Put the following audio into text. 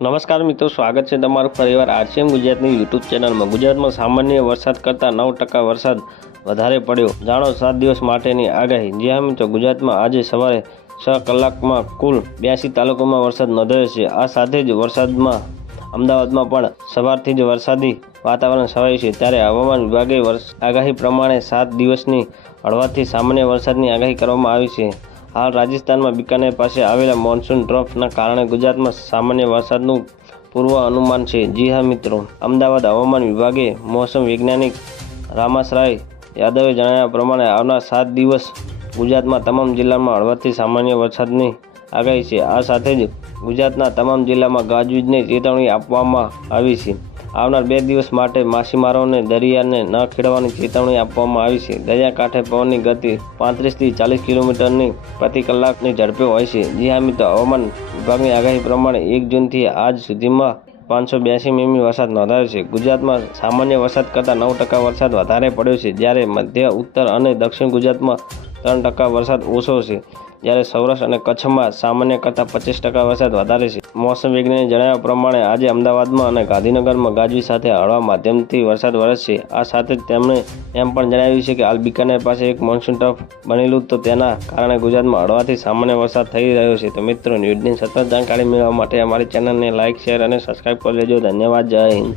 નમસ્કાર મિત્રો, સ્વાગત છે તમારું ફરીવાર આરસીએમ ગુજરાતની યુટ્યુબ ચેનલમાં। ગુજરાતમાં સામાન્ય વરસાદ કરતાં 9% વરસાદ વધારે પડ્યો, જાણો 7 દિવસ માટેની આગાહી। જી હા મિત્રો, ગુજરાતમાં આજે સવારે 6 કલાકમાં કુલ 82 તાલુકામાં વરસાદ નોંધાયો છે। આ સાથે જ વરસાદમાં અમદાવાદમાં પણ સવારથી જ વરસાદી વાતાવરણ છવાયું છે। ત્યારે હવામાન વિભાગે આગાહી પ્રમાણે 7 દિવસની હળવાથી સામાન્ય વરસાદની આગાહી કરવામાં આવી છે। હાલ રાજસ્થાનમાં બીકાનેર પાસે આવેલા મોન્સૂન ટ્રફના કારણે ગુજરાતમાં સામાન્ય વરસાદનું પૂર્વ અનુમાન છે। જી હા મિત્રો, અમદાવાદ હવામાન વિભાગે મોસમ વૈજ્ઞાનિક રામાસરાય યાદવે જણાવ્યા પ્રમાણે આવનાર 7 દિવસ ગુજરાતમાં તમામ જિલ્લામાં હળવાથી સામાન્ય વરસાદની આગાહી છે। આ સાથે જ ગુજરાતના તમામ જિલ્લામાં ગાજવીજની ચેતવણી આપવામાં આવી છે। આવનાર 2 દિવસ માટે માછીમારોને દરિયાને ન ખેડવાની ચેતવણી આપવામાં આવી છે। દરિયાકાંઠે પવનની ગતિ 35 થી 40 કિલોમીટરની પ્રતિ કલાકની ઝડપે હોય છે। જી હા મિત્રો, હવામાન વિભાગની આગાહી પ્રમાણે 1 જૂનથી આજ સુધીમાં 582 મીમી વરસાદ નોંધાયો છે। ગુજરાતમાં સામાન્ય વરસાદ કરતાં 9% વરસાદ વધારે પડ્યો છે, જ્યારે મધ્ય, ઉત્તર અને દક્ષિણ ગુજરાતમાં 3% વરસાદ ઓછો છે, જ્યારે સૌરાષ્ટ્ર અને કચ્છમાં સામાન્ય કરતાં 25% વરસાદ વધારે છે। મોસમ વિજ્ઞાનીએ જણાવ્યા પ્રમાણે આજે અમદાવાદમાં અને ગાંધીનગરમાં ગાજવી સાથે હળવા માધ્યમથી વરસાદ વરસશે। આ સાથે જ તેમણે એમ પણ જણાવ્યું છે કે હાલ બીકાનેર પાસે એક મોન્સૂન ટ્રફ બનેલું, તો તેના કારણે ગુજરાતમાં હળવાથી સામાન્ય વરસાદ થઈ રહ્યો છે। તો મિત્રો, ન્યૂઝની સતત જાણકારી મેળવવા માટે અમારી ચેનલને લાઇક, શેર અને સબસ્ક્રાઈબ કરી લેજો। ધન્યવાદ। જય હિન્દ।